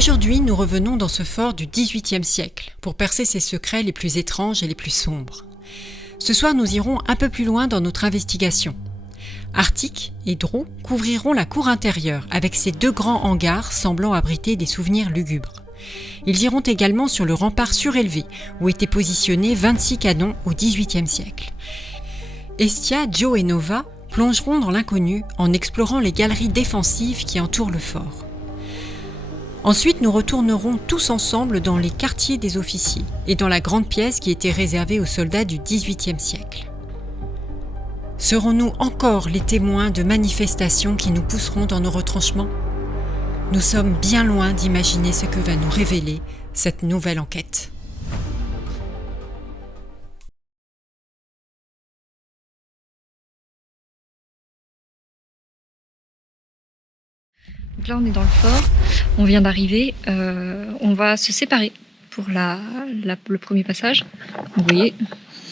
Aujourd'hui, nous revenons dans ce fort du XVIIIe siècle pour percer ses secrets les plus étranges et les plus sombres. Ce soir, nous irons un peu plus loin dans notre investigation. Arctic et Drew couvriront la cour intérieure avec ses deux grands hangars semblant abriter des souvenirs lugubres. Ils iront également sur le rempart surélevé où étaient positionnés 26 canons au XVIIIe siècle. Estia, Joe et Nova plongeront dans l'inconnu en explorant les galeries défensives qui entourent le fort. Ensuite, nous retournerons tous ensemble dans les quartiers des officiers et dans la grande pièce qui était réservée aux soldats du XVIIIe siècle. Serons-nous encore les témoins de manifestations qui nous pousseront dans nos retranchements ? Nous sommes bien loin d'imaginer ce que va nous révéler cette nouvelle enquête. Donc là, on est dans le fort, on vient d'arriver, on va se séparer pour le premier passage. Vous voyez.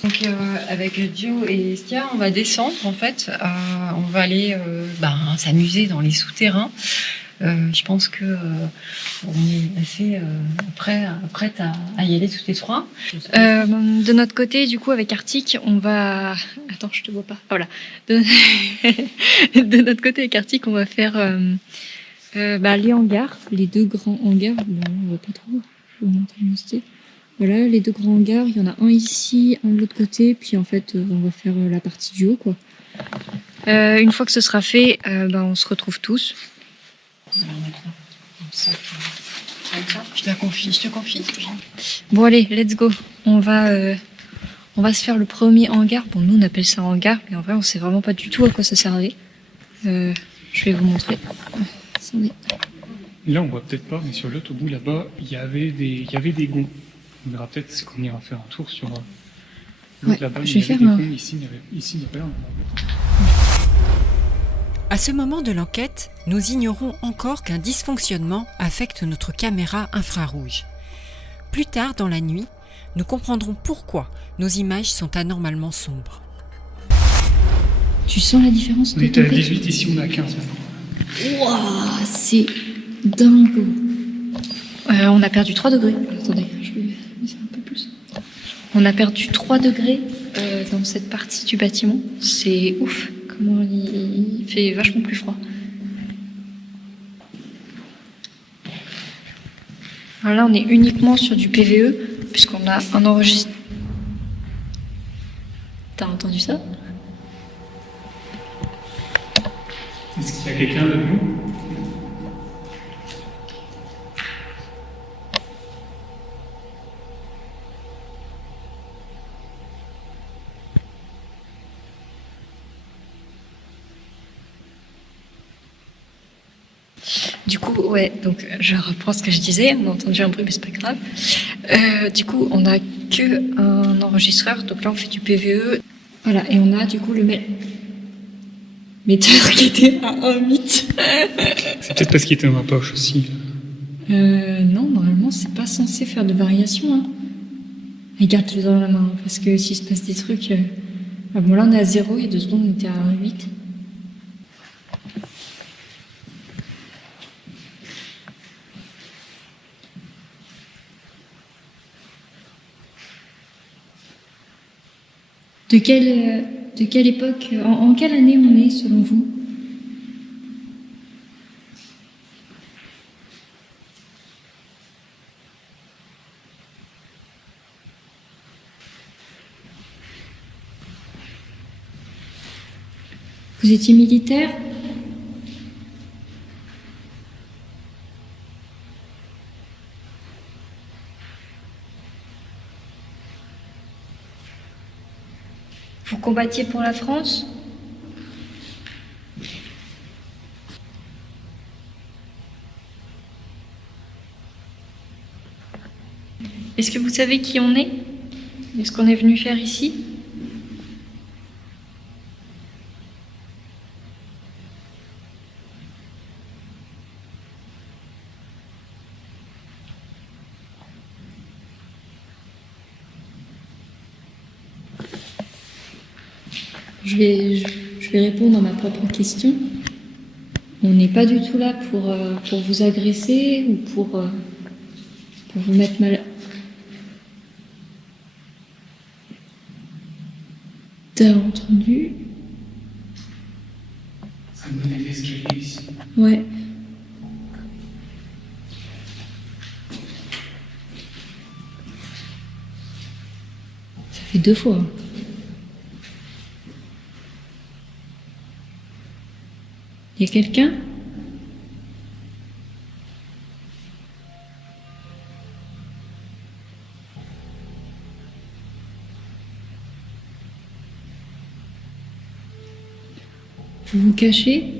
Donc avec Joe et Estia, on va descendre en fait, on va aller s'amuser dans les souterrains. Je pense que on est assez prête à y aller toutes les trois. De notre côté, du coup, avec Arctic, on va... Attends, je te vois pas. Voilà. De notre côté, avec Arctic, on va faire les hangars, les deux grands hangars. Bon, on voit pas trop. Je vais vous montrer mon style. Voilà, les deux grands hangars. Il y en a un ici, un de l'autre côté. Puis en fait, on va faire la partie du haut, quoi. Une fois que ce sera fait, on se retrouve tous. Je te confie. Bon allez, let's go. On va se faire le premier hangar. Bon, nous on appelle ça hangar, mais en vrai on sait vraiment pas du tout à quoi ça servait. Je vais vous montrer. Attendez. Là on voit peut-être pas, mais sur l'autre bout là-bas, il y avait des gonds. On verra peut-être qu'on ira faire un tour sur l'autre là-bas. Je vais faire gonds. Ici, il n'y a pas. À ce moment de l'enquête, nous ignorons encore qu'un dysfonctionnement affecte notre caméra infrarouge. Plus tard dans la nuit, nous comprendrons pourquoi nos images sont anormalement sombres. Tu sens la différence? On était à 18, ici on est à 15 maintenant. Waouh, c'est dingo. On a perdu 3 degrés. Attendez, je vais faire un peu plus. On a perdu 3 degrés dans cette partie du bâtiment. C'est ouf. Comment il fait vachement plus froid. Alors là, on est uniquement sur du PVE, puisqu'on a un enregistrement. T'as entendu ça? Est-ce qu'il y a quelqu'un de nous? Du coup, ouais, donc je reprends ce que je disais, on a entendu un bruit, mais c'est pas grave. Du coup, on a que un enregistreur, donc là on fait du PVE. Voilà, et on a du coup le metteur qui était à 1,8. C'est peut-être parce qu'il était dans ma poche aussi. Non, normalement c'est pas censé faire de variation. Hein. Regarde-le dans la main, parce que s'il se passe des trucs... Bon là on est à 0, il y a 2 secondes on était à 1,8. De quelle époque, en quelle année on est selon vous? Vous étiez militaire? Vous combattiez pour la France? Est-ce que vous savez qui on est? Est-ce qu'on est venu faire ici? Je vais répondre à ma propre question. On n'est pas du tout là pour vous agresser ou pour vous mettre mal. T'as entendu? Ça me donnait des escaliers ici. Ouais. Ça fait 2 fois. Il y a quelqu'un? Vous vous cachez?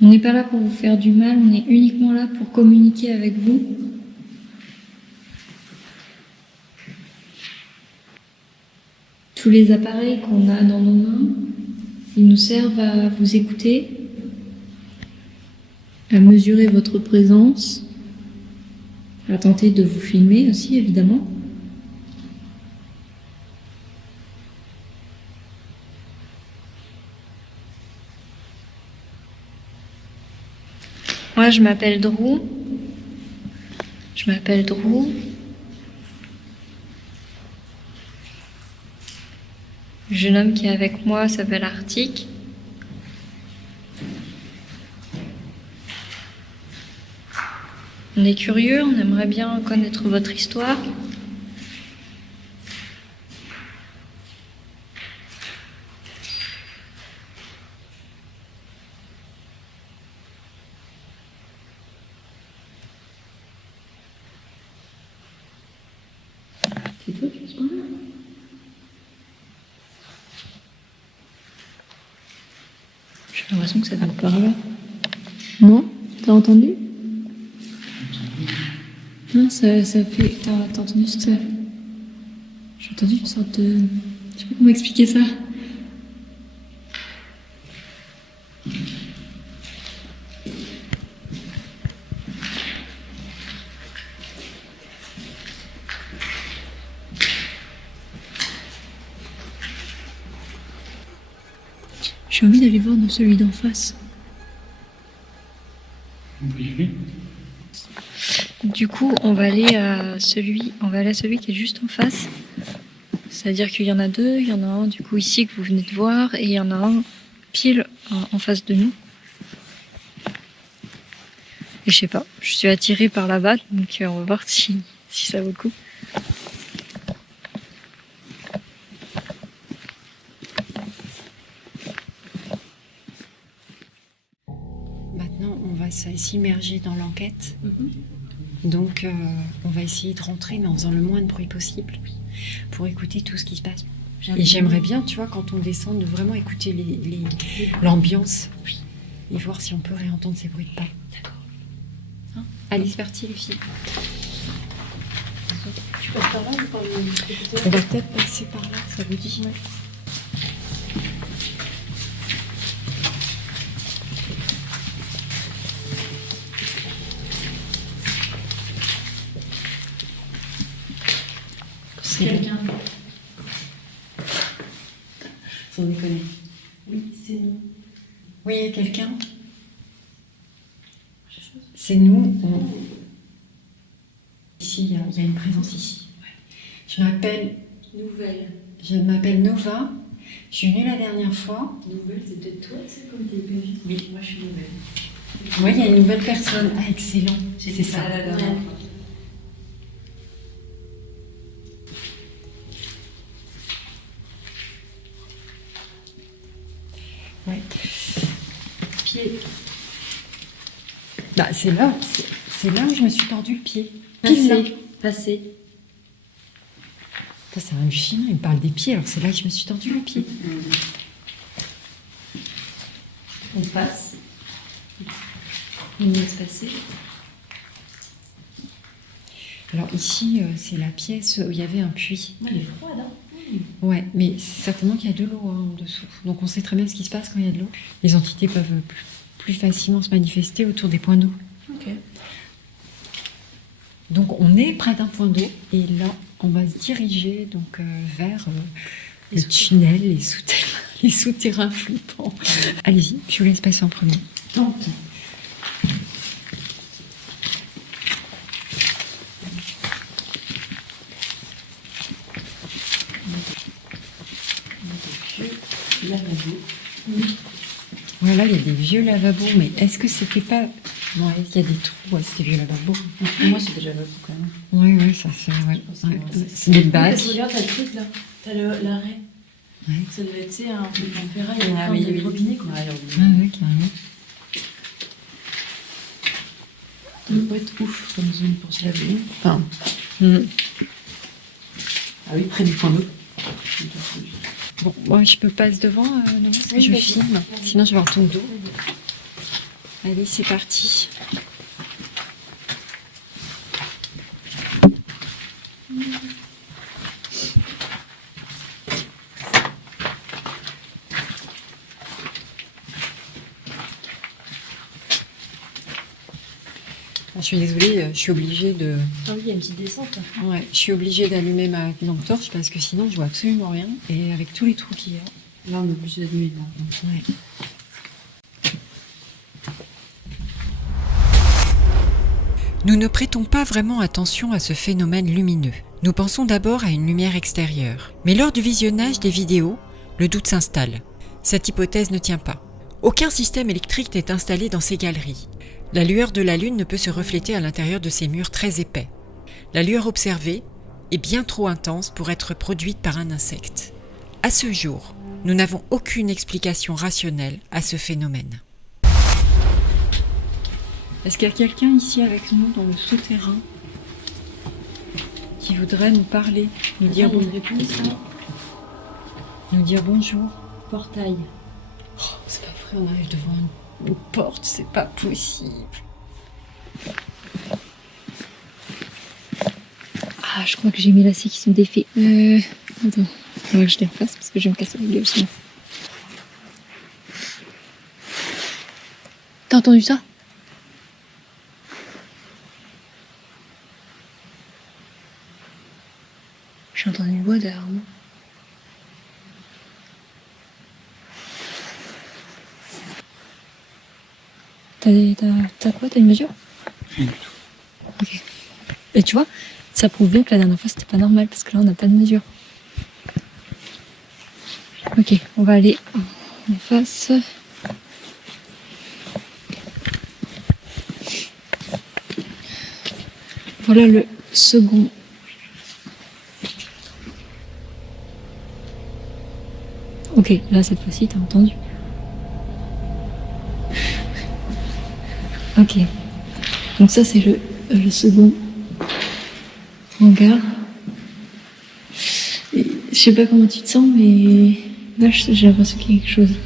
On n'est pas là pour vous faire du mal, on est uniquement là pour communiquer avec vous. Tous les appareils qu'on a dans nos mains, ils nous servent à vous écouter, à mesurer votre présence, à tenter de vous filmer aussi, évidemment. Moi, je m'appelle Drew. Le jeune homme qui est avec moi s'appelle Arctic. On est curieux, on aimerait bien connaître votre histoire. C'est toi qui parles? J'ai l'impression que ça vient par là. Non? T'as entendu? Non, ça fait... T'as entendu ce que ça fait? J'ai entendu une sorte de... Je sais pas comment expliquer ça. J'ai envie d'aller voir dans celui d'en face. Oui. Du coup, on va aller à celui qui est juste en face. C'est-à-dire qu'il y en a 2, il y en a un du coup ici que vous venez de voir, et il y en a un pile en face de nous. Et je sais pas, je suis attirée par là-bas, donc on va voir si ça vaut le coup. Maintenant, on va s'immerger dans l'enquête. Donc, on va essayer de rentrer, mais en faisant le moins de bruit possible, pour écouter tout ce qui se passe. Et j'aimerais bien, tu vois, quand on descend, de vraiment écouter l'ambiance et voir si on peut réentendre ces bruits de pas. D'accord. Hein? Allez, c'est parti, les filles. Tu passes par là ou par le... On va peut-être passer par là, ça vous dit? Ouais. Quelqu'un. Sans déconner. Oui, c'est nous. Oui, il y a quelqu'un. C'est nous. Ici, il y a une présence ici. Je m'appelle Nova. Je suis venue la dernière fois. Nouvelle, c'est peut-être toi, c'est comme t'es venue. Oui, moi je suis nouvelle. Oui, il y a une nouvelle personne. Ah, excellent. C'est ça. La dernière fois. Ouais. Pied. Bah, c'est là où je me suis tordu le pied. Passé. Ça, c'est un chien, il me parle des pieds, alors c'est là que je me suis tordu le pied. On passe. On laisse passer. Alors ici, c'est la pièce où il y avait un puits. Elle est froide, hein? Ouais, mais certainement qu'il y a de l'eau en dessous. Donc on sait très bien ce qui se passe quand il y a de l'eau. Les entités peuvent plus facilement se manifester autour des points d'eau. Ok. Donc on est près d'un point d'eau et là on va se diriger donc vers le tunnel, les souterrains flippants. Allez-y, je vous laisse passer en premier. Tente. Voilà, il y a des vieux lavabos, mais est-ce que c'était pas... Ouais, il y a des trous à ces vieux lavabos. Pour moi, c'est déjà lavabo quand même. Oui, ça c'est... Ouais. C'est des des bases. Regarde, t'as le truc là. T'as l'arrêt. Ouais. Ça devait être, tu sais, un truc en ferraille. Ah Il y oui, a oui. le robinet, quoi. Ouais, carrément. Ça doit pas être ouf comme zone pour se laver. Enfin, ah oui, près du point d'eau. Bon, moi je peux passer devant, non, parce que je filme. Sinon je vais avoir ton dos. Allez, c'est parti. Je suis désolée, je suis obligée de... Ah oui, il y a une petite descente là. Ouais, je suis obligée d'allumer ma lampe torche parce que sinon je vois absolument rien. Et avec tous les trous qu'il y a... Là, on est obligé d'allumer là. Ouais. Nous ne prêtons pas vraiment attention à ce phénomène lumineux. Nous pensons d'abord à une lumière extérieure. Mais lors du visionnage des vidéos, le doute s'installe. Cette hypothèse ne tient pas. Aucun système électrique n'est installé dans ces galeries. La lueur de la Lune ne peut se refléter à l'intérieur de ces murs très épais. La lueur observée est bien trop intense pour être produite par un insecte. À ce jour, nous n'avons aucune explication rationnelle à ce phénomène. Est-ce qu'il y a quelqu'un ici avec nous dans le souterrain qui voudrait nous parler, nous dire, nous dire bonjour? Portail. Oh, c'est pas vrai, on arrive devant une porte, c'est pas possible. Ah, je crois que j'ai mis la scie qui se défait. Attends, il faudrait que je les refasse parce que je vais me casser la gueule sinon. T'as entendu ça? J'ai entendu une voix derrière moi. T'as quoi? T'as une mesure? Rien du tout. Ok. Et tu vois, ça prouve bien que la dernière fois c'était pas normal parce que là on n'a pas de mesure. Ok, on va aller en face. Voilà le second. Ok, là cette fois-ci t'as entendu. Ok, donc ça c'est le second hangar. Et je sais pas comment tu te sens, mais là j'ai l'impression qu'il y a quelque chose.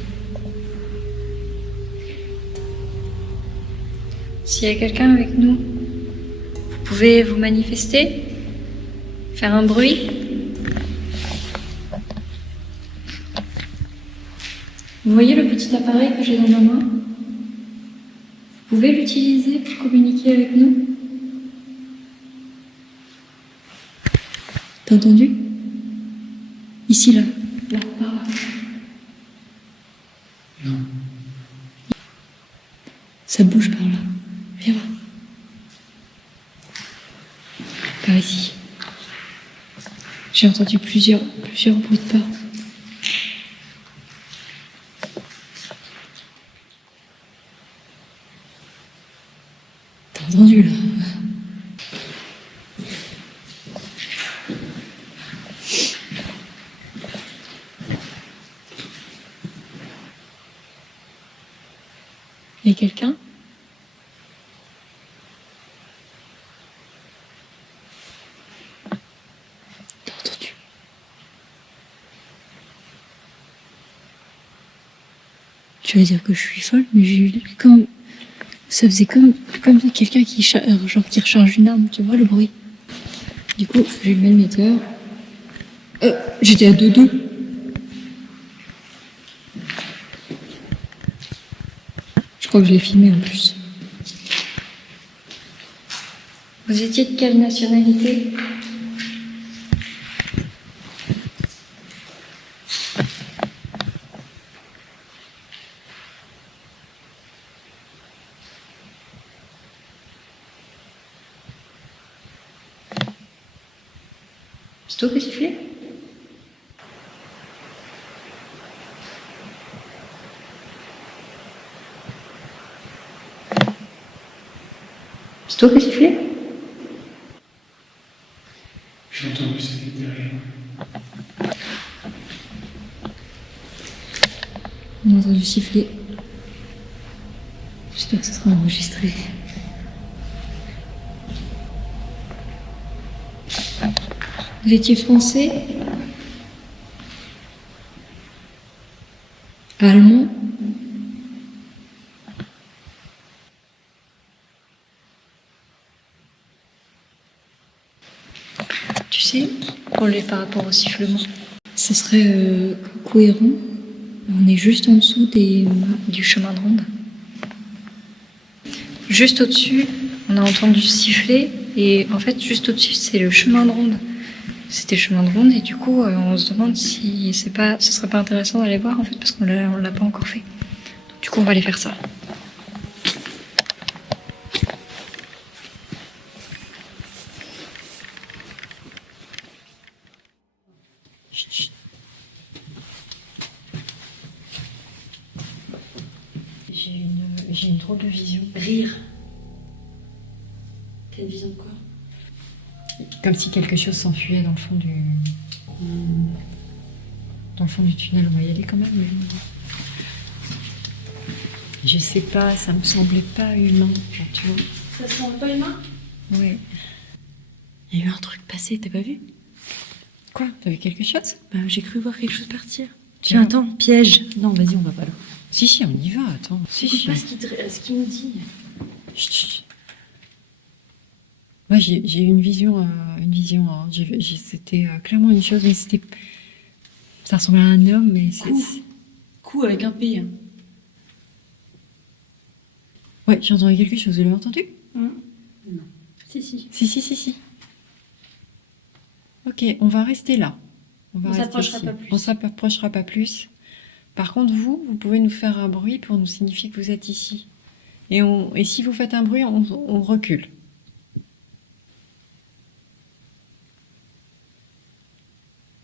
S'il y a quelqu'un avec nous, vous pouvez vous manifester, faire un bruit. Vous voyez le petit appareil que j'ai dans ma main? Vous pouvez l'utiliser pour communiquer avec nous? T'as entendu? Ici, là. Là, par là. Non. Ça bouge par là. Viens voir. Par ici. J'ai entendu plusieurs bruits de pas. T'as entendu là? Il y a quelqu'un? T'as entendu? Tu vas dire que je suis folle, mais j'ai eu comme... Ça faisait comme quelqu'un qui, genre, qui recharge une arme, tu vois le bruit. Du coup, j'ai mis le metteur. J'étais à 2-2. Je crois que je l'ai filmé en plus. Vous étiez de quelle nationalité? C'est toi qui as sifflé? C'est toi qui as sifflé? J'ai entendu ça derrière. On a entendu siffler. J'espère que ce sera enregistré. Vous étiez français? Allemand? Tu sais, par rapport au sifflement, ce serait cohérent. On est juste en dessous du chemin de ronde. Juste au-dessus, on a entendu siffler et en fait, juste au-dessus, c'est le chemin de ronde. C'était le chemin de ronde et du coup, on se demande si ce serait pas intéressant d'aller voir en fait parce qu'on l'a pas encore fait. Donc, du coup, on va aller faire ça. J'ai une drôle de vision. Rire. T'as une vision de quoi? Comme si quelque chose s'enfuyait dans le fond du... Dans le fond du tunnel, on va y aller quand même. Mais... Je sais pas, ça me semblait pas humain, tu vois. Ça se semble pas humain? Oui. Il y a eu un truc passé, t'as pas vu? Quoi? T'as vu quelque chose? Bah, j'ai cru voir quelque chose partir. Tiens, attends, piège. Non, vas-y, on va pas là. Si, on y va, attends. Écoute pas ce qu'il nous dit. Chut, chut. Moi, j'ai eu une vision. Hein. C'était clairement une chose, mais c'était... Ça ressemblait à un homme, mais c'est... Coup avec un P. Hein. Ouais, j'ai entendu quelque chose, vous l'avez entendu? Non. Si. Si. Ok, on va rester là. On s'approchera pas plus. On s'approchera pas plus. Par contre, vous pouvez nous faire un bruit pour nous signifier que vous êtes ici. Et si vous faites un bruit, on recule.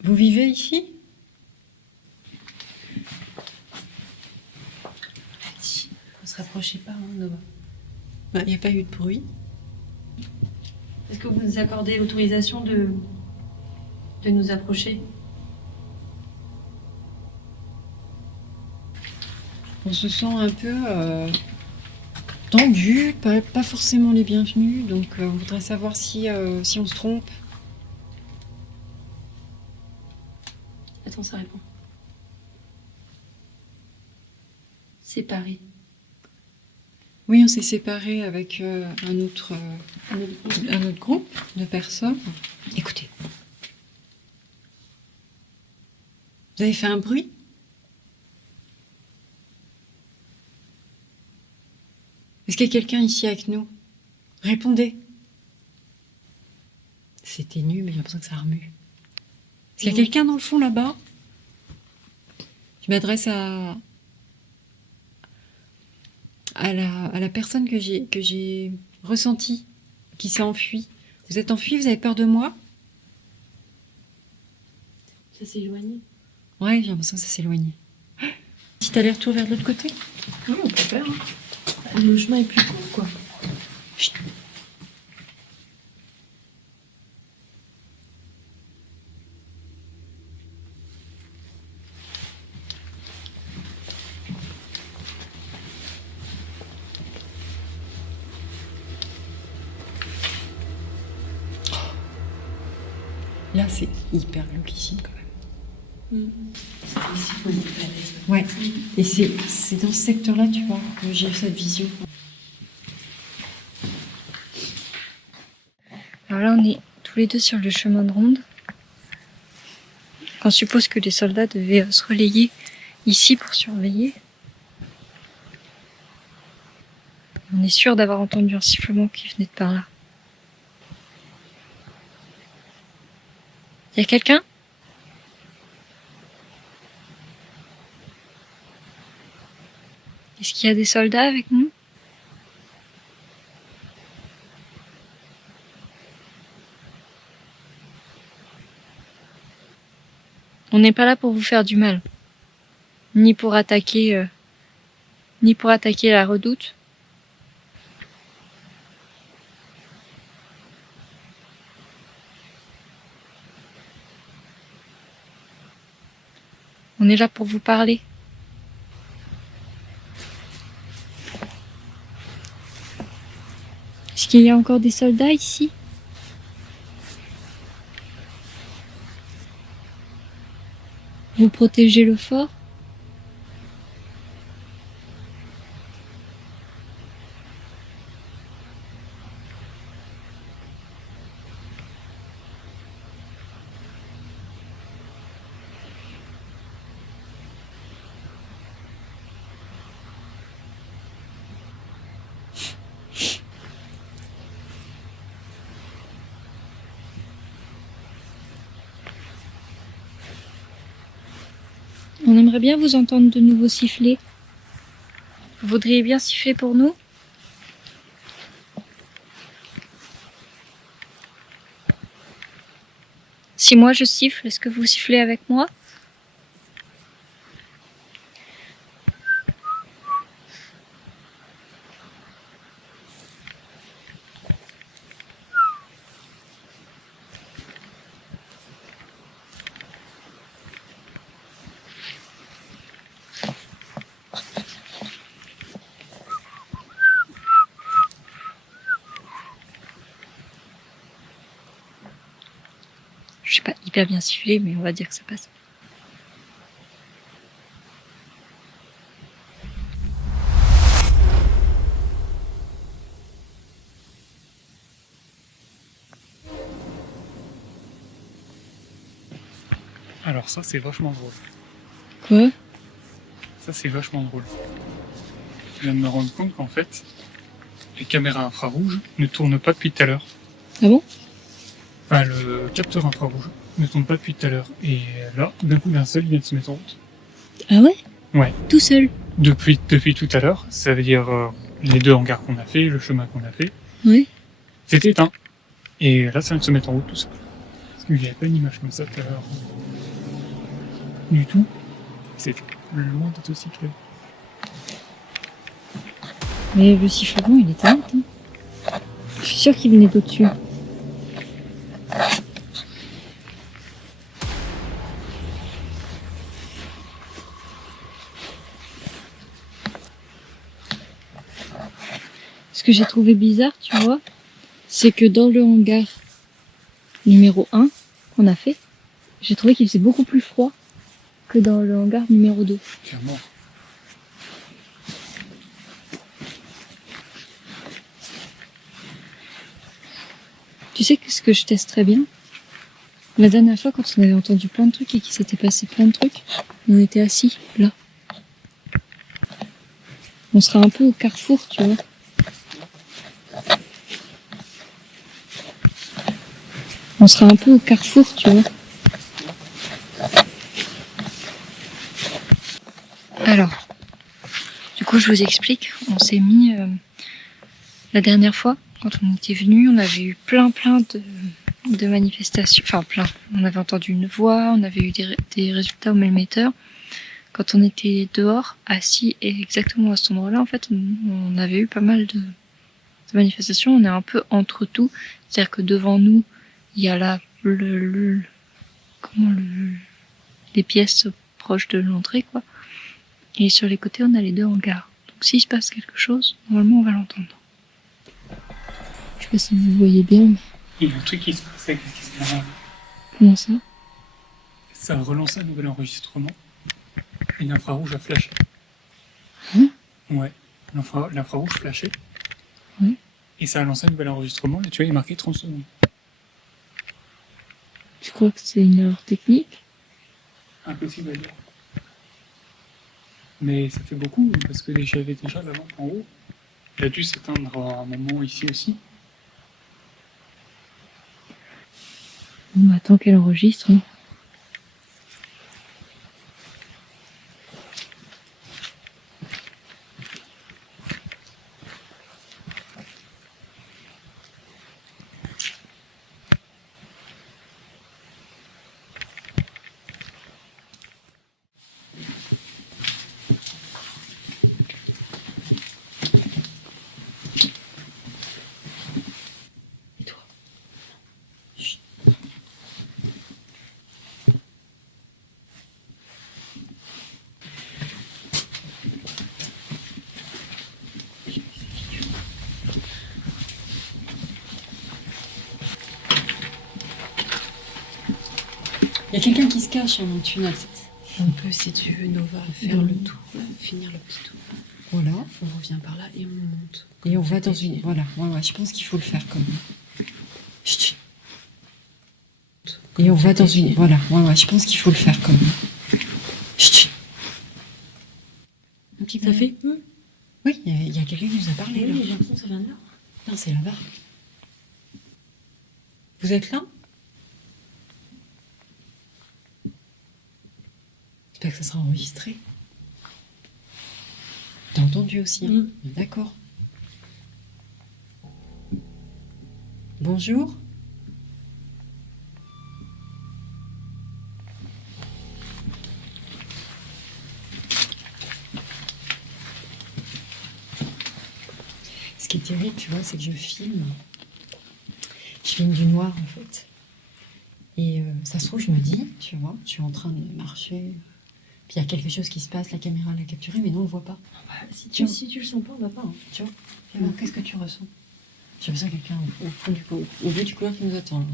Vous vivez ici? On se rapprochait pas, hein, Nova. Il n'y a pas eu de bruit. Est-ce que vous nous accordez l'autorisation de nous approcher? On se sent un peu tendu, pas forcément les bienvenus, donc on voudrait savoir si on se trompe. Attends, ça répond. Séparés. Oui, on s'est séparés avec un autre groupe de personnes. Écoutez. Vous avez fait un bruit? Est-ce qu'il y a quelqu'un ici avec nous? Répondez. C'est ténu, mais j'ai l'impression que ça remue. Est-ce qu'il y a quelqu'un dans le fond là-bas? Je m'adresse à la personne que j'ai ressentie, qui s'est enfuie. Vous êtes enfui? Vous avez peur de moi? Ça s'est éloigné. Ouais, j'ai l'impression que ça s'éloigne. Si t'as l'air retour vers l'autre côté? Oui, on peut faire. Hein. Le chemin est plus court, quoi. Chut. Là, c'est hyper glauquissime quand même. C'était ici qu'on était pas à l'aise. Ouais, et c'est dans ce secteur-là, tu vois, que j'ai eu cette vision. Alors là, on est tous les deux sur le chemin de ronde. On suppose que les soldats devaient se relayer ici pour surveiller. On est sûr d'avoir entendu un sifflement qui venait de par là. Y a quelqu'un? Est-ce qu'il y a des soldats avec nous? On n'est pas là pour vous faire du mal, ni pour attaquer la redoute. On est là pour vous parler. Est-ce qu'il y a encore des soldats ici? Vous protégez le fort? On aimerait bien vous entendre de nouveau siffler. Vous voudriez bien siffler pour nous? Si moi je siffle, est-ce que vous sifflez avec moi? Je sais pas hyper bien siffler, mais on va dire que ça passe. Alors ça, c'est vachement drôle. Quoi? Ça, c'est vachement drôle. Je viens de me rendre compte qu'en fait, les caméras infrarouges ne tournent pas depuis tout à l'heure. Ah bon? Enfin, le capteur infrarouge ne tourne pas depuis tout à l'heure. Et là, d'un coup, d'un seul, il vient de se mettre en route. Ah ouais? Ouais. Tout seul? Depuis tout à l'heure, ça veut dire les 2 hangars qu'on a fait, le chemin qu'on a fait, Oui. c'était éteint. Et là, ça vient de se mettre en route tout seul. Parce qu'il n'y avait pas une image comme ça tout à l'heure. Du tout. C'était loin d'être aussi clair. Mais le sifflement, il était net, hein. Je suis sûre qu'il venait d'au-dessus. Ce que j'ai trouvé bizarre, tu vois, c'est que dans le hangar numéro 1 qu'on a fait, j'ai trouvé qu'il faisait beaucoup plus froid que dans le hangar numéro 2. Clairement. Tu sais que ce que je testerais bien? La dernière fois, quand on avait entendu plein de trucs et qu'il s'était passé plein de trucs, on était assis, là. On sera un peu au carrefour, tu vois. On sera un peu au carrefour, tu vois. Alors, du coup, je vous explique. On s'est mis... la dernière fois, quand on était venu, on avait eu plein de manifestations. Enfin, plein. On avait entendu une voix, on avait eu des résultats au millimètre. Quand on était dehors, assis, et exactement à cet endroit-là, en fait, on avait eu pas mal de manifestations. On est un peu entre tout. C'est-à-dire que devant nous, il y a là les pièces proches de l'entrée, quoi. Et sur les côtés, on a les 2 hangars. Donc s'il se passe quelque chose, normalement, on va l'entendre. Je sais pas si vous voyez bien, mais... Il y a un truc qui se passait avec les caméras. Comment ça? Ça a relancé un nouvel enregistrement. Et l'infrarouge a flashé. Hein? Ouais. L'infrarouge flashait. Oui. Et ça a lancé un nouvel enregistrement. Et tu vois, il est marqué 30 secondes. Tu crois que c'est une erreur technique? Impossible à dire. Mais ça fait beaucoup, parce que j'avais déjà la lampe en haut. Elle a dû s'éteindre à un moment ici aussi. On attend qu'elle enregistre. Hein. Et toi? Il y a quelqu'un qui se cache dans le tunnel. On peut, si tu veux, Nova, faire le tour, là, finir le petit tour. Voilà. On revient par là et on monte. Et on va dans une... Voilà, ouais, je pense qu'il faut le faire comme ça. Chut. Et on va dans une... Voilà, ouais, je pense qu'il faut le faire comme ça. Chut. Un petit café. Oui, il y a quelqu'un qui nous a parlé, là. Oui, j'ai l'impression que ça vient de là. Non, c'est là-bas. Vous êtes là? J'espère que ça sera enregistré. T'as entendu aussi, hein? D'accord. Bonjour. Ce qui est terrible, tu vois, c'est que je filme. Je filme du noir, en fait. Et ça se trouve, je me dis, tu vois, je suis en train de marcher. Puis il y a quelque chose qui se passe, la caméra l'a capturé, mais non, on ne voit pas. Si tu le sens pas, on va pas. Hein. Tu vois? Fais voir, qu'est-ce que tu ressens? J'ai l'impression qu'il y a quelqu'un au fond du couloir, au bout du couloir qui nous attend. Là.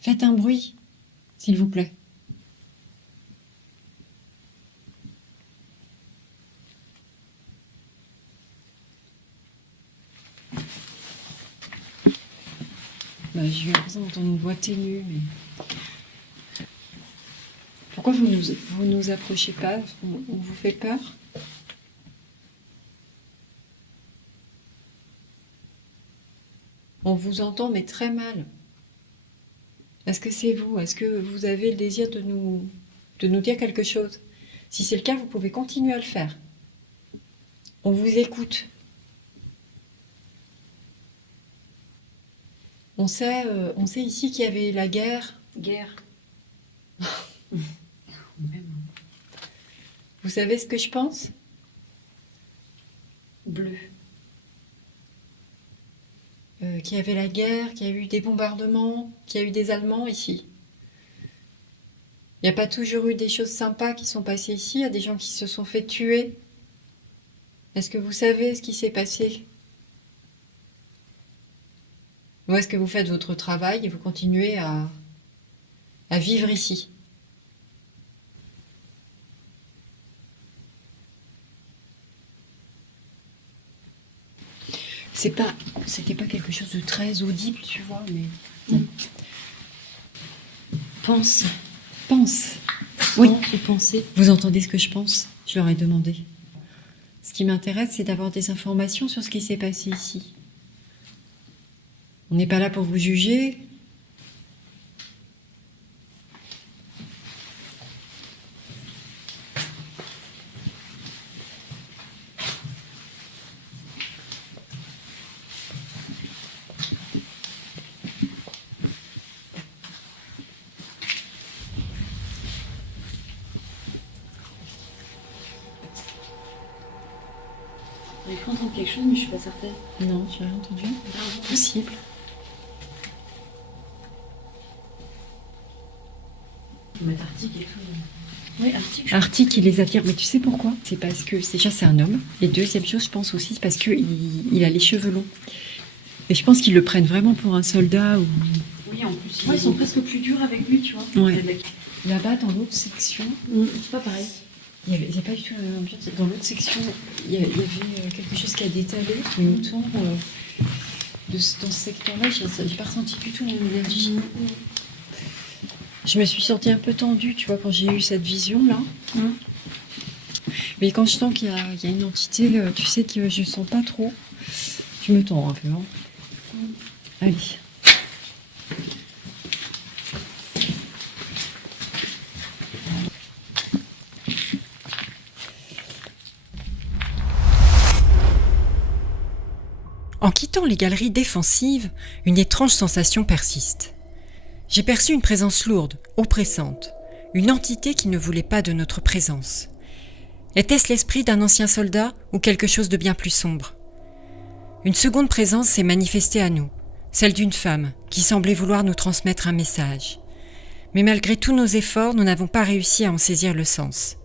Faites un bruit, s'il vous plaît. Bah, j'ai eu l'impression d'entendre une voix ténue, mais... Pourquoi vous nous approchez pas? On vous fait peur? On vous entend, mais très mal. Est-ce que c'est vous? Est-ce que vous avez le désir de nous dire quelque chose? Si c'est le cas, vous pouvez continuer à le faire. On vous écoute. On sait ici qu'il y avait la guerre. Guerre. Vous savez ce que je pense? Bleu. Qu'il y avait la guerre, qu'il y a eu des bombardements, qu'il y a eu des Allemands ici. Il n'y a pas toujours eu des choses sympas qui sont passées ici, il y a des gens qui se sont fait tuer. Est-ce que vous savez ce qui s'est passé? Ou est-ce que vous faites votre travail et vous continuez à vivre ici? C'était pas quelque chose de très audible, tu vois, mais... Pense. Pense. Oui. Penser. Vous entendez ce que je pense? Je leur ai demandé. Ce qui m'intéresse, c'est d'avoir des informations sur ce qui s'est passé ici. On n'est pas là pour vous juger. J'ai cru entendre quelque chose, mais je suis pas certaine. Non, tu l'as entendu? Possible. Mettre Arctique et tout. Oui, Arctique. Arctique, il les attire. Mais tu sais pourquoi? C'est parce que, déjà, c'est un homme. Et deuxième chose, je pense aussi, c'est parce qu'il a les cheveux longs. Et je pense qu'ils le prennent vraiment pour un soldat ou... Oui, en plus. Ils sont presque plus durs avec lui, tu vois. Ouais. Là-bas, dans l'autre section... C'est pas pareil. Il n'y avait pas du tout la même ambiance. Dans l'autre section, il y avait quelque chose qui a détalé. Mais autant, dans ce secteur-là, j'ai pas ressenti du tout mon énergie. Je me suis sentie un peu tendue, tu vois, quand j'ai eu cette vision-là. Mais quand je sens qu'il y a une entité, tu sais, que je sens pas trop, je me tends un peu. Hein. Allez. En quittant les galeries défensives, une étrange sensation persiste. J'ai perçu une présence lourde, oppressante, une entité qui ne voulait pas de notre présence. Était-ce l'esprit d'un ancien soldat ou quelque chose de bien plus sombre ? Une seconde présence s'est manifestée à nous, celle d'une femme qui semblait vouloir nous transmettre un message. Mais malgré tous nos efforts, nous n'avons pas réussi à en saisir le sens.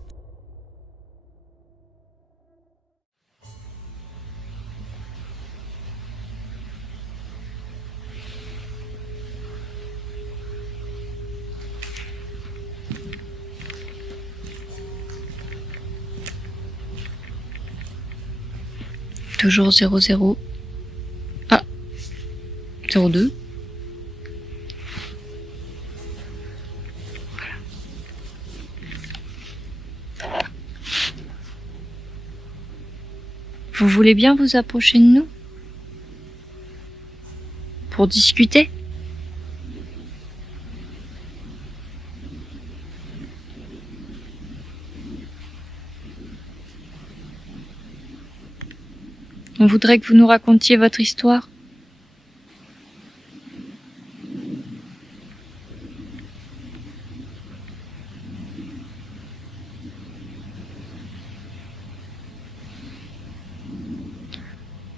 Toujours 00. Ah, 02. Voilà. Vous voulez bien vous approcher de nous? Pour discuter? On voudrait que vous nous racontiez votre histoire.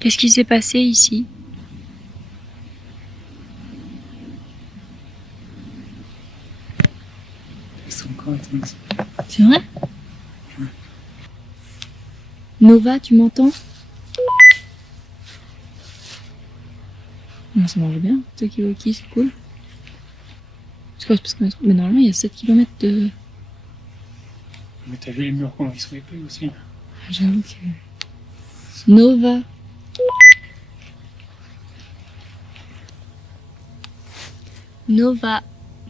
Qu'est-ce qui s'est passé ici? C'est encore été ici. C'est vrai? Ouais. Nova, tu m'entends? Non, ça marche bien, Tokiwoki, c'est cool. C'est quoi, c'est parce que... Mais normalement, il y a 7 km de... Mais t'as vu les murs comment ils sont épais aussi. J'avoue que... Nova. Nova,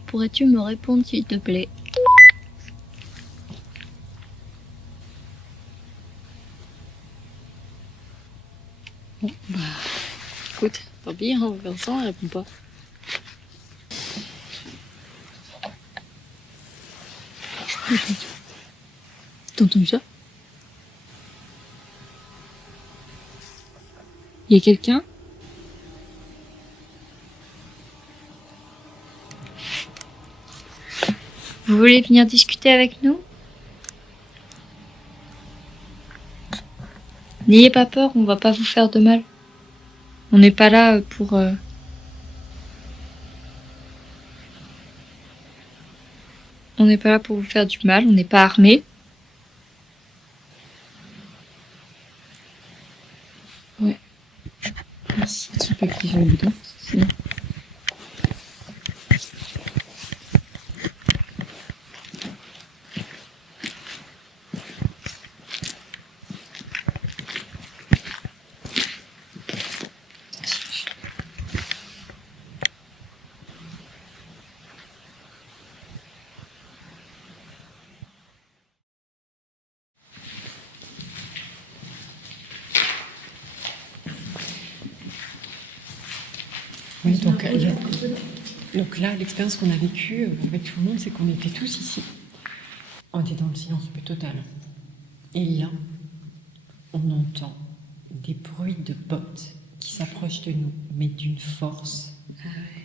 pourrais-tu me répondre s'il te plaît? Bon, bah... Écoute, tant pis, hein, Vincent, elle répond pas. T'as entendu ça? Il y a quelqu'un? Vous voulez venir discuter avec nous? N'ayez pas peur, on va pas vous faire de mal. On n'est pas là pour... On n'est pas là pour vous faire du mal, on n'est pas armés. Ouais. Merci. Tu peux cliquer sur le bouton, sinon. Oui, donc là, l'expérience qu'on a vécue avec tout le monde, c'est qu'on était tous ici. On était dans le silence plus total. Et là, on entend des bruits de bottes qui s'approchent de nous, mais d'une force. Ah ouais.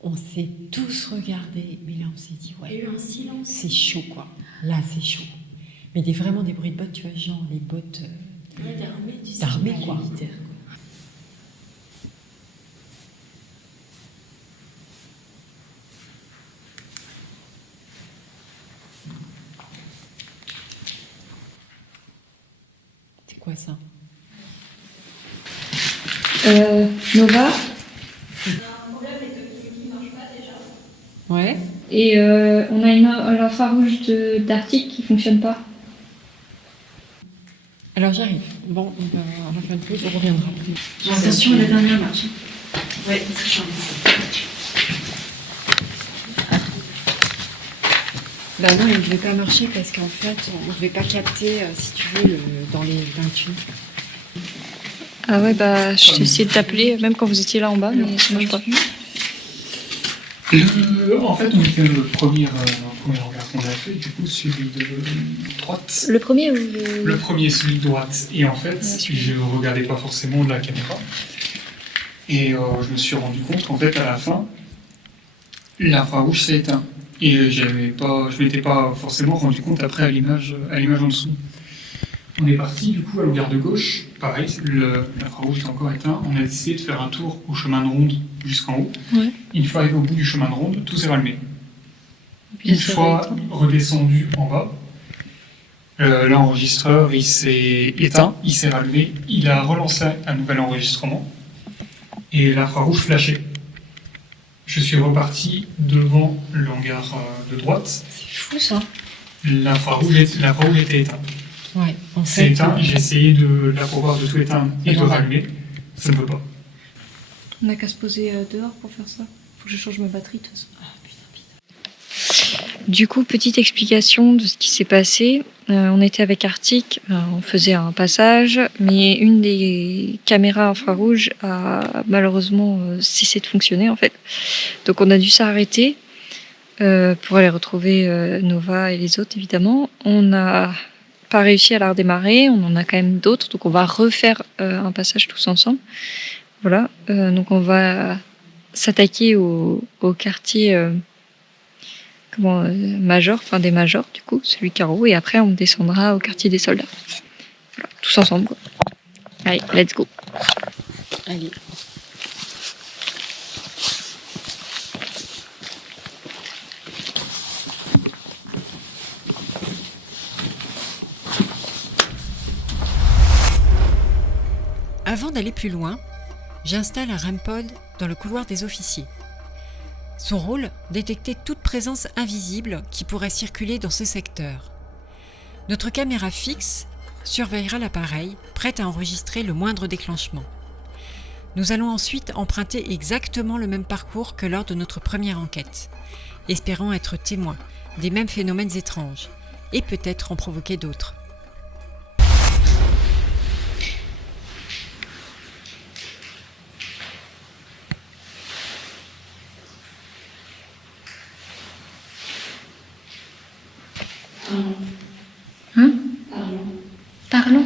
On s'est tous regardés, mais là on s'est dit, ouais, Il y a eu un silence. c'est chaud quoi. Là c'est chaud. Mais vraiment des bruits de bottes, tu vois, genre les bottes d'armée quoi. Militaire, quoi. C'est quoi ça? Nova. Ouais. Et on a l'infrarouge d'Arctique qui fonctionne pas. Alors j'arrive. Bon, on va faire une pause, on reviendra. Attention à la dernière marche. Ouais, c'est chiant. Bah non, il ne devait pas marcher parce qu'en fait, on ne devait pas capter, si tu veux, dans les tunnels. Ah ouais, bah j'ai essayé de t'appeler, même quand vous étiez là en bas, mais ça marche pas. En fait, on était le premier regard qu'on a fait, du coup, celui de droite. Le premier ou Le premier, celui de droite. Et en fait, Ouais, je ne regardais pas forcément de la caméra. Et je me suis rendu compte qu'en fait, à la fin, l'infrarouge s'est éteint. Et je ne m'étais pas forcément rendu compte après à l'image en dessous. On est parti du coup à l'auberge de gauche, pareil, l'infrarouge est encore éteint. On a décidé de faire un tour au chemin de ronde jusqu'en haut. Ouais. Une fois arrivé au bout du chemin de ronde, tout s'est rallumé. Puis Une ça fois va être- redescendu en bas, l'enregistreur il s'est éteint, il s'est rallumé, il a relancé un nouvel enregistrement et l'infrarouge flashait. Je suis reparti devant le hangar de droite. C'est fou ça. L'infrarouge était éteint. Ouais, en C'est fait. éteint, j'ai essayé de la pouvoir de tout éteindre et de Non. rallumer. Ça ne veut pas. On n'a qu'à se poser dehors pour faire ça. Faut que je change ma batterie de toute façon. Du coup, petite explication de ce qui s'est passé. On était avec Arctic, on faisait un passage, mais une des caméras infrarouges a malheureusement cessé de fonctionner en fait. Donc on a dû s'arrêter pour aller retrouver Nova et les autres évidemment. On n'a pas réussi à la redémarrer, on en a quand même d'autres, donc on va refaire un passage tous ensemble. Voilà, donc on va s'attaquer au quartier major, enfin des majors du coup, celui carreau, et après on descendra au quartier des soldats. Voilà, tous ensemble quoi. Allez, let's go. Allez. Avant d'aller plus loin, j'installe un REM-pod dans le couloir des officiers. Son rôle, détecter toute présence invisible qui pourrait circuler dans ce secteur. Notre caméra fixe surveillera l'appareil, prête à enregistrer le moindre déclenchement. Nous allons ensuite emprunter exactement le même parcours que lors de notre première enquête, espérant être témoins des mêmes phénomènes étranges, et peut-être en provoquer d'autres. Parlons.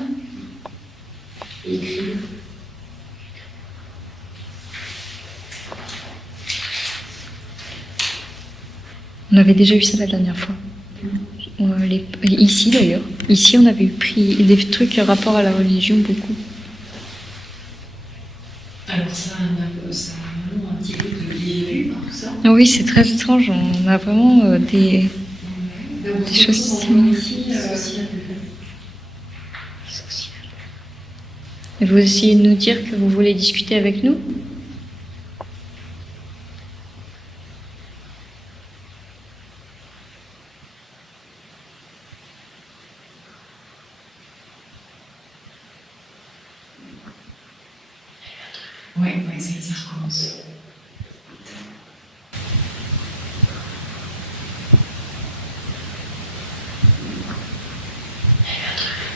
On avait déjà eu ça la dernière fois. Ici d'ailleurs. Ici on avait pris des trucs en rapport à la religion beaucoup. Alors ça a vraiment un petit peu de vu par ça. Ah oui, c'est très étrange. On a vraiment des choses similaires. Et vous essayez de nous dire que vous voulez discuter avec nous? Ouais, ça recommence.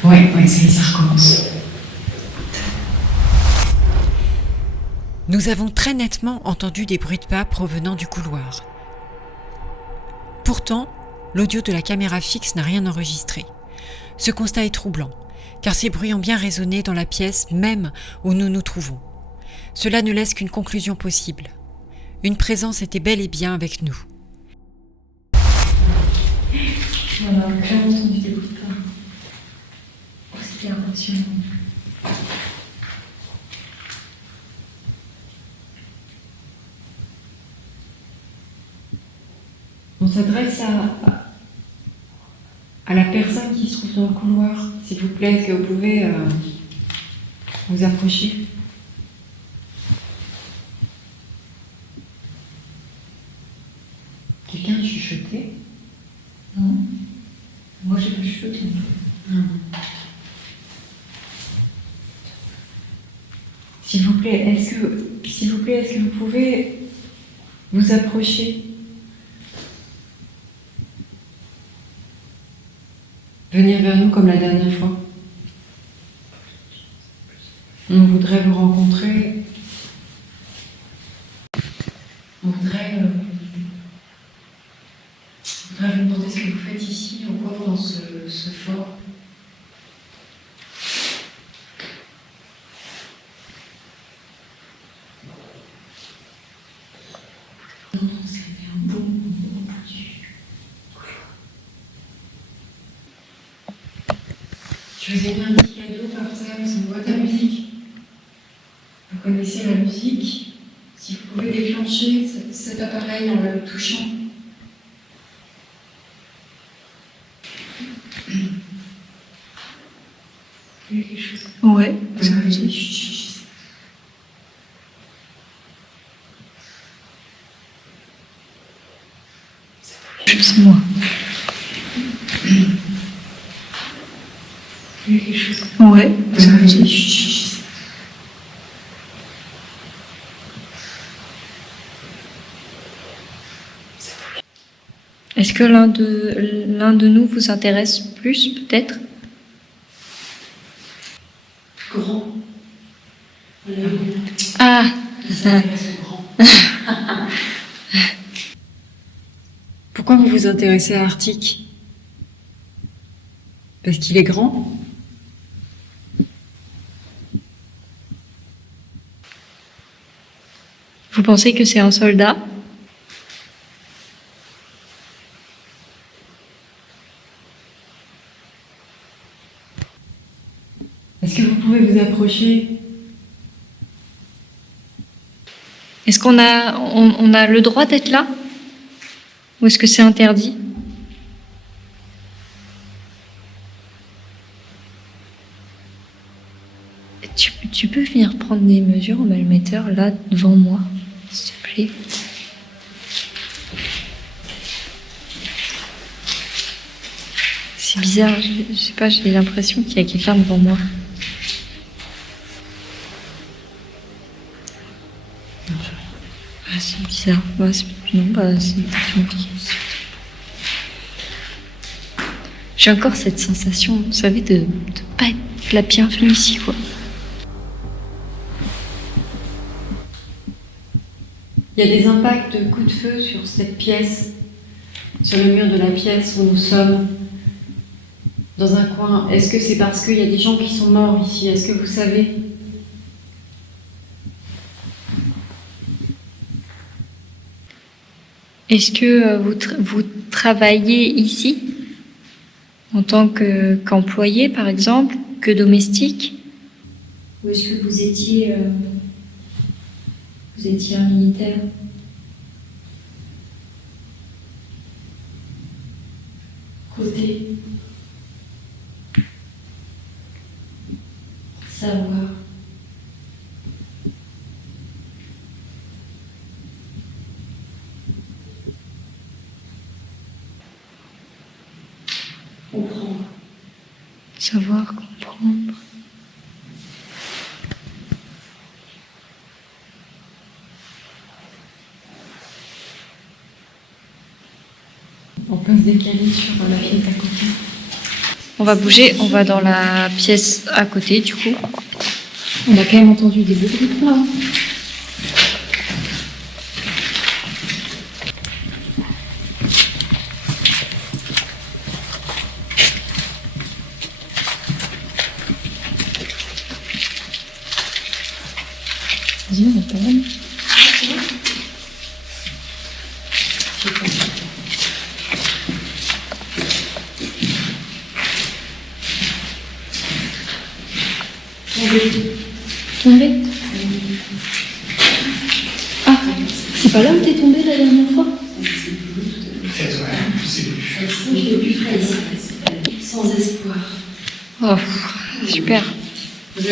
Ouais, ça recommence. Nous avons très nettement entendu des bruits de pas provenant du couloir. Pourtant, l'audio de la caméra fixe n'a rien enregistré. Ce constat est troublant, car ces bruits ont bien résonné dans la pièce même où nous nous trouvons. Cela ne laisse qu'une conclusion possible. Une présence était bel et bien avec nous. On a clairement entendu des bruits de pas. Oh, c'était impressionnant. On s'adresse à la personne qui se trouve dans le couloir. S'il vous plaît, est-ce que vous pouvez vous approcher? Quelqu'un a chuchoté? Non. Moi, j'ai pas chuchoté. S'il vous plaît, est-ce que vous pouvez vous approcher? Venir vers nous comme la dernière fois. On voudrait vous rencontrer. On voudrait faites ici encore dans ce fort? Non, ça fait un bon bout du couloir. Je vous ai mis un petit cadeau par terre, c'est une boîte à musique. Vous connaissez la musique? Si vous pouvez déclencher cet appareil en le touchant. Il y a quelque chose. Ouais. C'est moi. Il y a quelque chose. Ouais. Est-ce que l'un de nous vous intéresse plus, peut-être? Grand. Ah, Ça intéresse au grand. Pourquoi vous vous intéressez à Arctic? Parce qu'il est grand? vous pensez que c'est un soldat? Est-ce que vous pouvez vous approcher? Est-ce qu'on a le droit d'être là? Ou est-ce que c'est interdit? Tu peux venir prendre des mesures au malmetteur là devant moi, s'il te plaît. C'est bizarre, je sais pas, j'ai l'impression qu'il y a quelqu'un devant moi. Ah, c'est bizarre. Ouais, c'est peut-être moi qui- J'ai encore cette sensation, vous savez, de pas être la bienvenue ici, quoi. Il y a des impacts de coups de feu sur cette pièce, sur le mur de la pièce où nous sommes, dans un coin. Est-ce que c'est parce qu'il y a des gens qui sont morts ici? Est-ce que vous savez? Est-ce que vous travaillez ici en tant qu'employé, par exemple, que domestique? Ou est-ce que vous étiez un militaire? Côté. Savoir. Comprendre. Savoir, comprendre. On peut se décaler sur la pièce à côté. On va bouger, on va dans la pièce à côté, du coup. On a quand même entendu des bruits de pas. Vas-y, on va pas mal. Tombé. Ah, c'est pas là où t'es tombé la dernière fois? Peut-être, ouais, c'est Il est plus frais ici. Sans espoir. Oh, super. Vous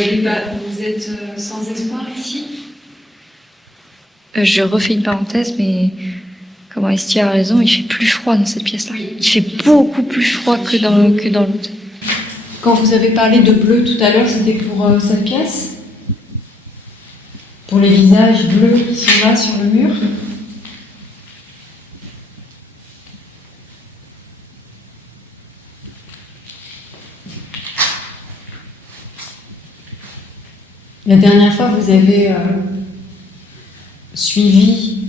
êtes sans espoir ici? Je refais une parenthèse, mais comment Estia a raison, il fait plus froid dans cette pièce-là. Il fait beaucoup plus froid que dans l'autre. Quand vous avez parlé de bleu tout à l'heure, c'était pour cette pièce? Pour les visages bleus qui sont là sur le mur? La dernière fois, vous avez suivi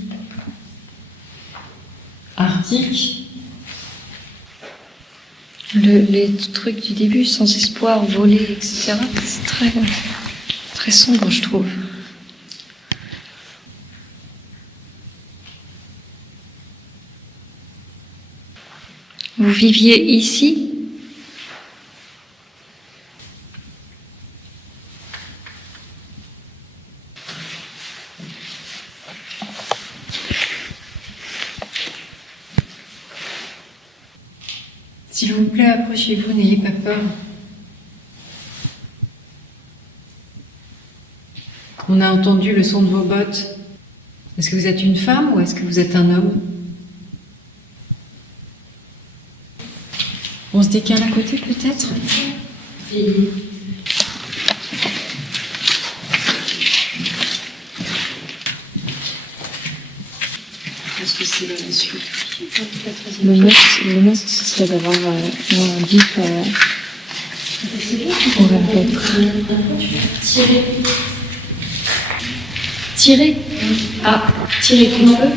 Arctic. Les trucs du début, sans espoir, voler, etc. C'est très, très sombre, je trouve. Vous viviez ici ? S'il vous plaît, approchez-vous, n'ayez pas peur. On a entendu le son de vos bottes. Est-ce que vous êtes une femme ou est-ce que vous êtes un homme? On se décale à côté peut-être? Est-ce que c'est la suite? Le must, ce serait d'avoir un bip pour la Tirer. Tirer? Ah, tirer coup de feu?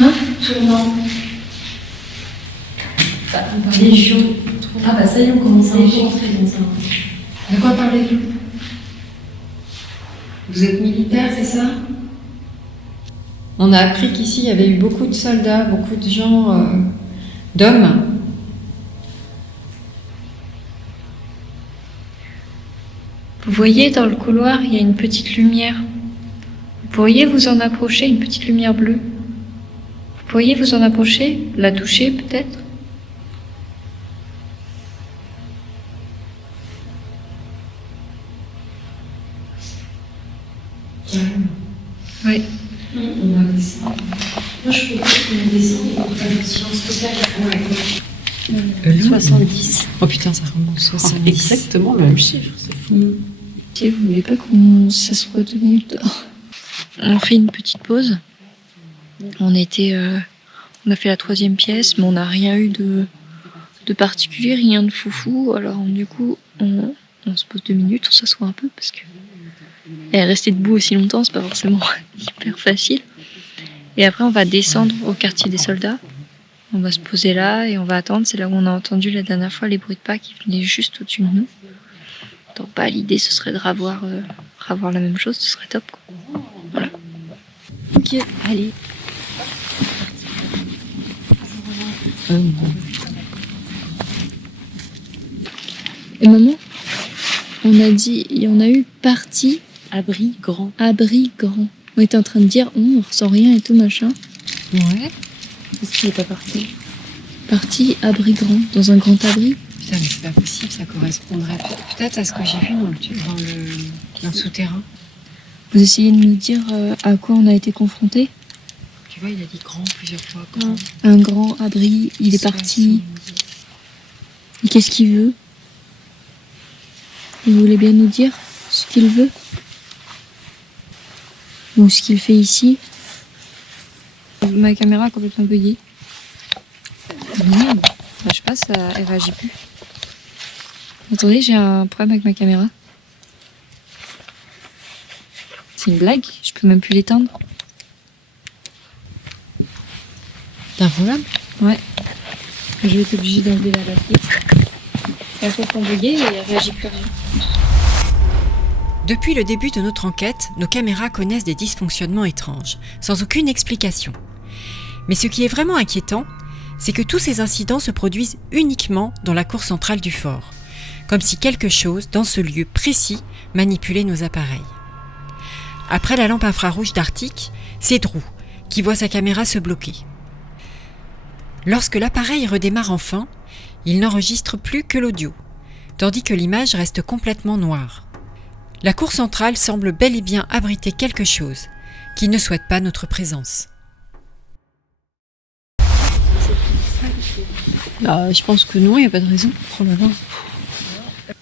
Hein? Tournant. Légion. Ah bah ça y est, on commence à rentrer dans un... De quoi parlez-vous? Vous êtes militaire, c'est ça? On a appris qu'ici, il y avait eu beaucoup de soldats, beaucoup de gens, d'hommes. Vous voyez, dans le couloir, il y a une petite lumière. Vous pourriez vous en approcher, une petite lumière bleue. Vous pourriez vous en approcher, la toucher peut-être? Oui. On va descendre. Moi, je propose qu'on descende et qu'on fasse le silence total. Ouais. 70. Oh putain, ça remonte 70. Exactement le même chiffre, c'est fou. Vous voulez pas qu'on s'assoie 2 minutes dehors? On fait une petite pause. On a fait la 3e pièce, mais on n'a rien eu de particulier, rien de foufou. Alors du coup, on se pose 2 minutes, on s'assoit un peu parce que rester debout aussi longtemps, c'est pas forcément hyper facile. Et après, on va descendre au quartier des soldats. On va se poser là et on va attendre. C'est là où on a entendu la dernière fois les bruits de pas qui venaient juste au-dessus de nous. Donc, l'idée, ce serait de revoir la même chose, ce serait top, quoi. Voilà. Ok, allez. Et maman, on a dit, il y en a eu partie. Abri grand. Abri grand. On était en train de dire, on ressent rien et tout machin. Ouais. Qu'est-ce qui n'est pas parti? Partie abri grand, dans un grand abri. Putain, mais c'est pas possible, ça correspondrait peut-être à ce que j'ai vu dans le souterrain. Vous essayez de nous dire à quoi on a été confrontés? Tu vois, il a dit grand plusieurs fois. Grand. Un grand abri, il est parti. Et qu'est-ce qu'il veut? Vous voulez bien nous dire ce qu'il veut? Ou ce qu'il fait ici? Ma caméra a complètement bugué. Je sais pas, elle réagit plus. Attendez, j'ai un problème avec ma caméra. C'est une blague? Je peux même plus l'éteindre. T'as un problème? Ouais. Je vais être obligée d'enlever la batterie. Elle fait qu'on buguer et elle réagit plus rien. Depuis le début de notre enquête, nos caméras connaissent des dysfonctionnements étranges, sans aucune explication. Mais ce qui est vraiment inquiétant, c'est que tous ces incidents se produisent uniquement dans la cour centrale du fort, comme si quelque chose, dans ce lieu précis, manipulait nos appareils. Après la lampe infrarouge d'Arctic, c'est Drew qui voit sa caméra se bloquer. Lorsque l'appareil redémarre enfin, il n'enregistre plus que l'audio, tandis que l'image reste complètement noire. La cour centrale semble bel et bien abriter quelque chose qui ne souhaite pas notre présence. Je pense que non, il n'y a pas de raison. Oh là là.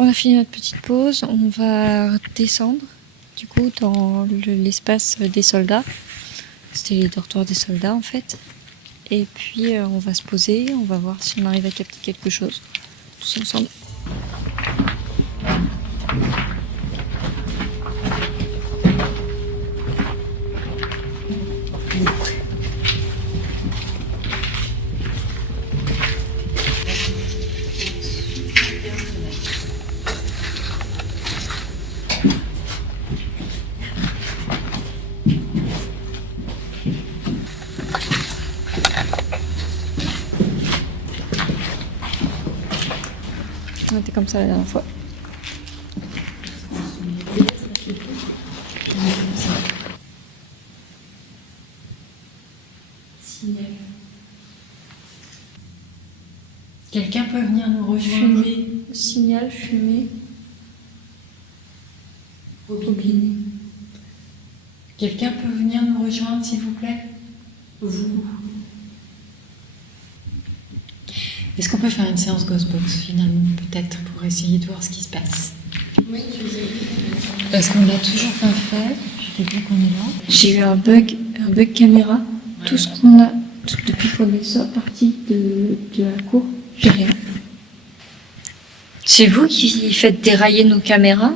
On a fini notre petite pause, on va descendre du coup dans l'espace des soldats. C'était les dortoirs des soldats en fait. Et puis on va se poser, on va voir si on arrive à capter quelque chose. Tous ensemble. On était comme ça la dernière fois. Quelqu'un peut venir nous rejoindre? Fumée. Signal, fumée. Robinet. Quelqu'un peut venir nous rejoindre, s'il vous plaît? Vous. Est-ce qu'on peut faire une séance Ghostbox finalement, peut-être, pour essayer de voir ce qui se passe? Oui, Parce qu'on l'a toujours pas fait. Je t'ai dit qu'on est là. j'ai eu un bug caméra. Tout ce qu'on a, depuis qu'on est sorti de la cour, j'ai rien. C'est vous qui faites dérailler nos caméras?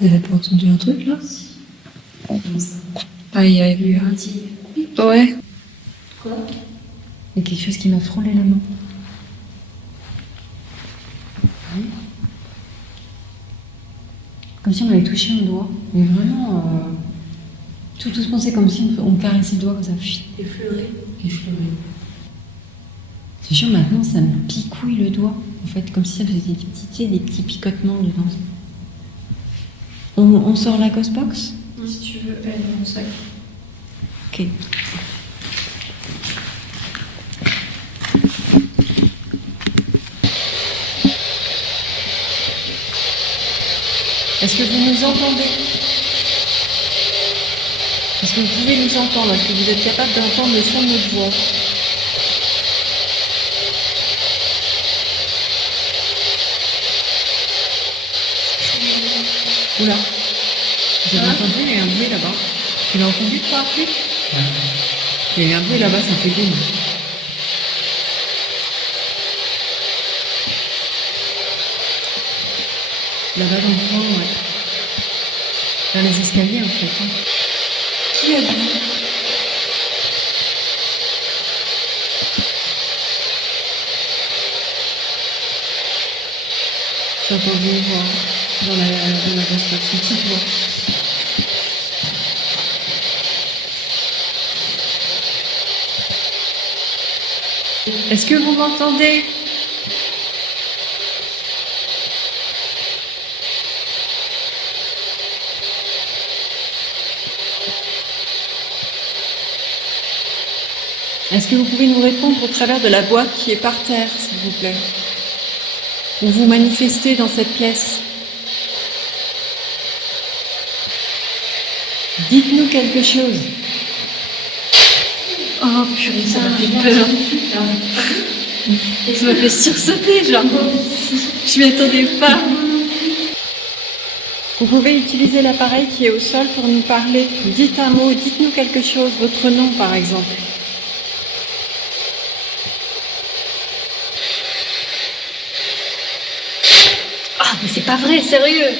Vous n'avez pas entendu un truc là? Ah, il y a eu un petit. Ouais. Il y a quelque chose qui m'a frôlé la main. Oui. Comme si on avait touché un doigt. Mais vraiment, tout doucement, c'est comme si on caressait le doigt comme ça. Effleuré. C'est sûr, maintenant, ça me picouille le doigt. En fait, comme si ça faisait des petits picotements dedans. On sort la Ghostbox? Si tu veux, elle est dans le sac. Ok. Est-ce que vous nous entendez? Est-ce que vous pouvez nous entendre? Est-ce que vous êtes capable d'entendre le son de notre voix? Oula. Vous avez entendu? Il y a eu un bruit là-bas. Tu l'as entendu, toi, Arthur? Il y a eu un bruit là-bas, ça fait boum. Là-bas dans le coin, ouais. Dans les escaliers, en fait. Hein. Qui êtes-vous? J'ai entendu une voix dans la Ghostbox, une petite voix. Est-ce que vous m'entendez? Est-ce que vous pouvez nous répondre au travers de la boîte qui est par terre, s'il vous plaît? Ou vous manifestez dans cette pièce? Dites-nous quelque chose. Oh purée, ça m'a fait peur. Ça m'a fait sursauter, genre. Je m'y attendais pas. Vous pouvez utiliser l'appareil qui est au sol pour nous parler. Dites un mot, dites-nous quelque chose, votre nom par exemple. Ah, mais c'est pas vrai, sérieux.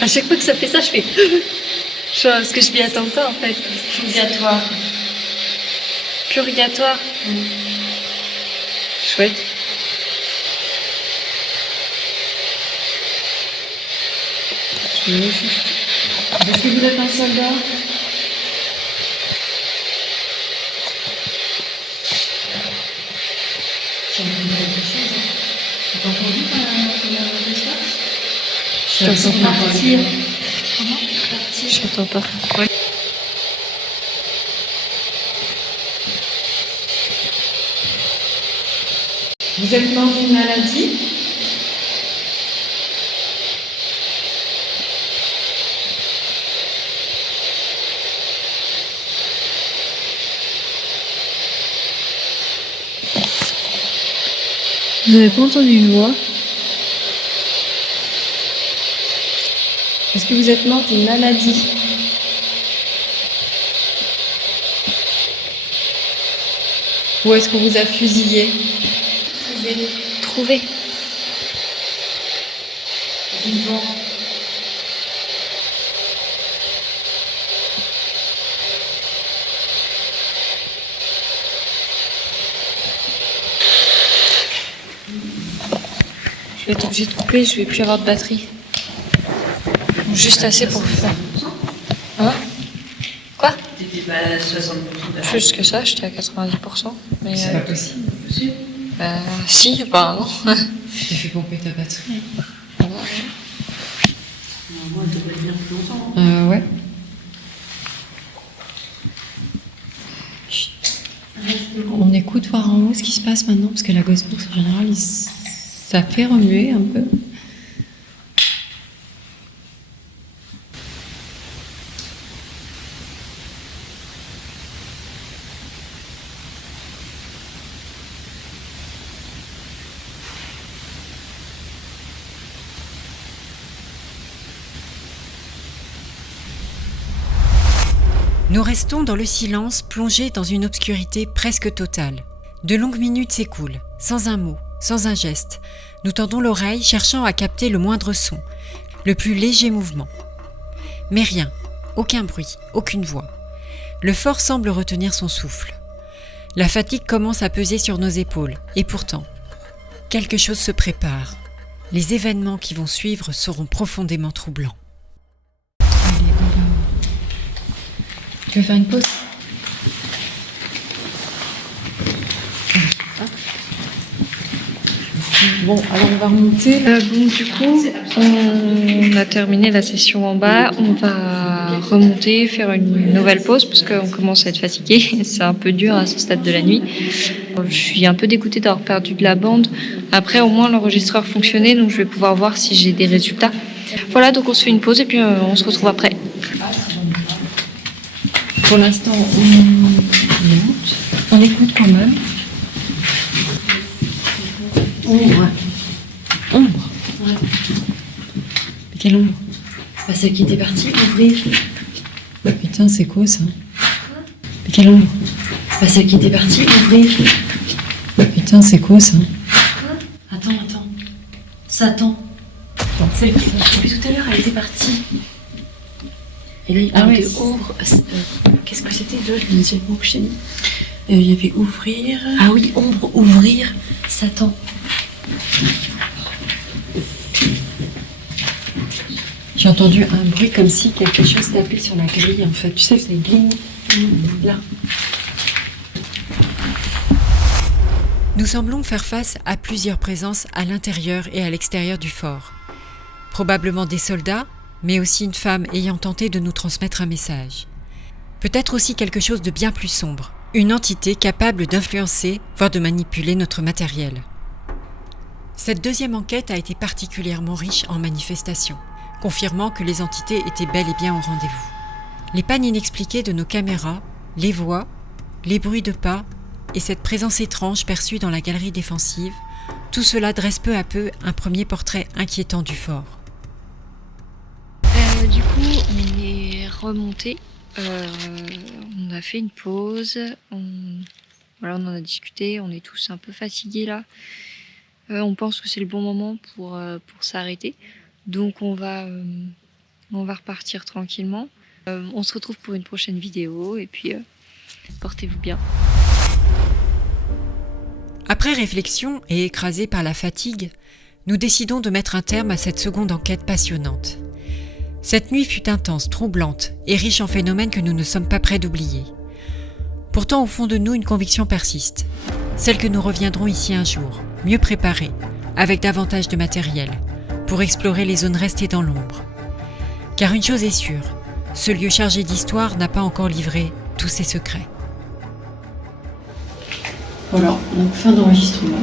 À chaque fois que ça fait ça, je fais. Genre, parce que je m'y attends pas en fait. Purgatoire. Purgatoire. Chouette. Je me mets juste. Est-ce que vous êtes un soldat? J'ai entendu quelque chose. T'as entendu la Ghostbox? Je t'entends partir. Comment? Partir. Je t'entends pas. Oui. Vous êtes mort d'une maladie? Vous avez pas entendu une voix? Est-ce que vous êtes mort d'une maladie? Ou est-ce qu'on vous a fusillé? Trouvé. Vivant. Je vais être obligée de couper, je vais plus avoir de batterie. Juste assez pour faire. Hein? Quoi? C'est pas 60%. Plus que ça, j'étais à 90%. Mais C'est pas possible. si, apparemment. Tu t'es fait pomper ta batterie. Moi, elle devrait tenir plus longtemps. Ouais. On écoute voir en haut ce qui se passe maintenant, parce que la Ghostbox en général, ça fait remuer un peu. Nous restons dans le silence, plongés dans une obscurité presque totale. De longues minutes s'écoulent, sans un mot, sans un geste. Nous tendons l'oreille, cherchant à capter le moindre son, le plus léger mouvement. Mais rien, aucun bruit, aucune voix. Le fort semble retenir son souffle. La fatigue commence à peser sur nos épaules, et pourtant, quelque chose se prépare. Les événements qui vont suivre seront profondément troublants. Tu veux faire une pause? Bon, alors on va remonter. Du coup, on a terminé la session en bas. On va remonter, faire une nouvelle pause parce qu'on commence à être fatigué. C'est un peu dur à ce stade de la nuit. Je suis un peu dégoûtée d'avoir perdu de la bande. Après, au moins, l'enregistreur fonctionnait, donc je vais pouvoir voir si j'ai des résultats. Voilà, donc on se fait une pause et puis on se retrouve après. Pour l'instant, on écoute quand même. Ombre. Ombre. Ouais. Mais quelle ombre? Bah, celle qui était partie, ouvrir. Putain, c'est quoi ça? Mais quelle ombre? Bah, celle qui était partie, ouvrir. Putain, c'est quoi ça? Attends. Satan. Celle qui depuis tout à l'heure, elle était partie. Et là, il parle de ouvre. Qu'est-ce que c'était déjà? Je ne sais pas où j'ai mis. Il y avait ouvrir. Ah oui, ombre, ouvrir, Satan. J'ai entendu un bruit comme si quelque chose tapait sur la grille, en fait. Tu sais, c'est gling, là. Nous semblons faire face à plusieurs présences à l'intérieur et à l'extérieur du fort. Probablement des soldats, mais aussi une femme ayant tenté de nous transmettre un message. Peut-être aussi quelque chose de bien plus sombre, une entité capable d'influencer, voire de manipuler notre matériel. Cette deuxième enquête a été particulièrement riche en manifestations, confirmant que les entités étaient bel et bien au rendez-vous. Les pannes inexpliquées de nos caméras, les voix, les bruits de pas et cette présence étrange perçue dans la galerie défensive, tout cela dresse peu à peu un premier portrait inquiétant du fort. Du coup, on est remonté. On a fait une pause. On en a discuté. On est tous un peu fatigués là. On pense que c'est le bon moment pour s'arrêter. Donc on va repartir tranquillement. On se retrouve pour une prochaine vidéo et puis portez-vous bien. Après réflexion et écrasés par la fatigue, nous décidons de mettre un terme à cette seconde enquête passionnante. Cette nuit fut intense, troublante et riche en phénomènes que nous ne sommes pas prêts d'oublier. Pourtant, au fond de nous, une conviction persiste, celle que nous reviendrons ici un jour, mieux préparés, avec davantage de matériel, pour explorer les zones restées dans l'ombre. Car une chose est sûre, ce lieu chargé d'histoire n'a pas encore livré tous ses secrets. Voilà, donc fin d'enregistrement.